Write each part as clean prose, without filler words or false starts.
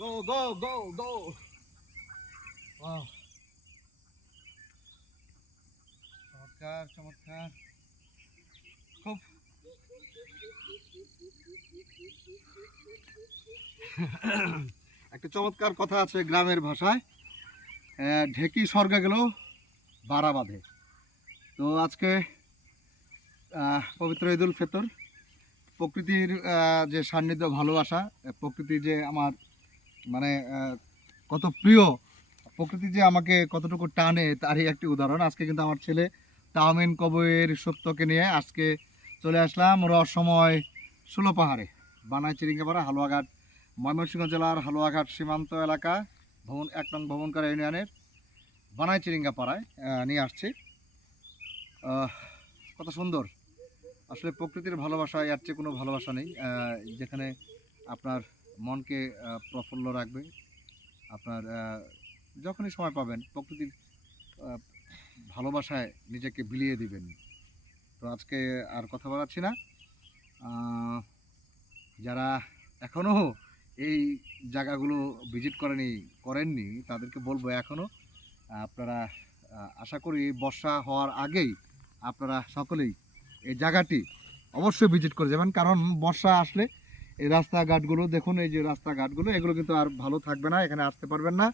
গো গো গো গো। Wow, চমৎকার চমৎকার। খুব একটা চমৎকার কথা আছে গ্রামের ভাষায়, ঢেকি স্বর্গে গেল বাড়া বাঁধে। তো আজকে পবিত্র ঈদুল ফিতর, প্রকৃতির যে সান্নিধ্য, ভালোবাসা, প্রকৃতি যে আমার মানে কত প্রিয়, প্রকৃতি যে আমাকে কতটুকু টানে তারই একটি উদাহরণ। আজকে কিন্তু আমার ছেলে তাহমিন কবির সত্যকে নিয়ে আজকে চলে আসলাম রহস্যময় ষোলো পাহাড়ে, বানাই চিরিঙ্গাপাড়া, হালুয়াঘাট, ময়মনসিংহ জেলার হালুয়াঘাট সীমান্ত এলাকা, ভবন 1 নং ভবনকার ইউনিয়নের বানাই চিরিঙ্গাপাড়ায় নিয়ে আসছি। কত সুন্দর আসলে প্রকৃতির ভালোবাসা, এর চেয়ে কোনো ভালোবাসা নেই যেখানে আপনার মনকে প্রফুল্ল রাখবে। আপনার যখনই সময় পাবেন প্রকৃতির ভালোবাসায় নিজেকে বিলিয়ে দিবেন। তো আজকে আর কথা বলাচ্ছি না। যারা এখনও এই জায়গাগুলো ভিজিট করেননি তাদেরকে বলবো এখনও আপনারা আশা করি বর্ষা হওয়ার আগেই আপনারা সকলেই এই জায়গাটি অবশ্যই ভিজিট করে যাবেন, কারণ বর্ষা আসলে এই রাস্তাঘাটগুলো দেখুন, এই যে রাস্তাঘাটগুলো এগুলো কিন্তু আর ভালো থাকবে না, এখানে আসতে পারবেন না।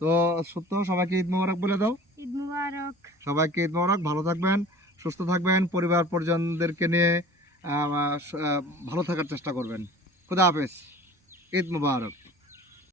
তো সত্য, সবাইকে ঈদ মোবারক বলে দাও। ঈদ মোবারক। সবাইকে ঈদ মোবারক। ভালো থাকবেন, সুস্থ থাকবেন, পরিবার পরিজনদেরকে নিয়ে ভালো থাকার চেষ্টা করবেন। খুদা হাফেজ, ঈদ মোবারক।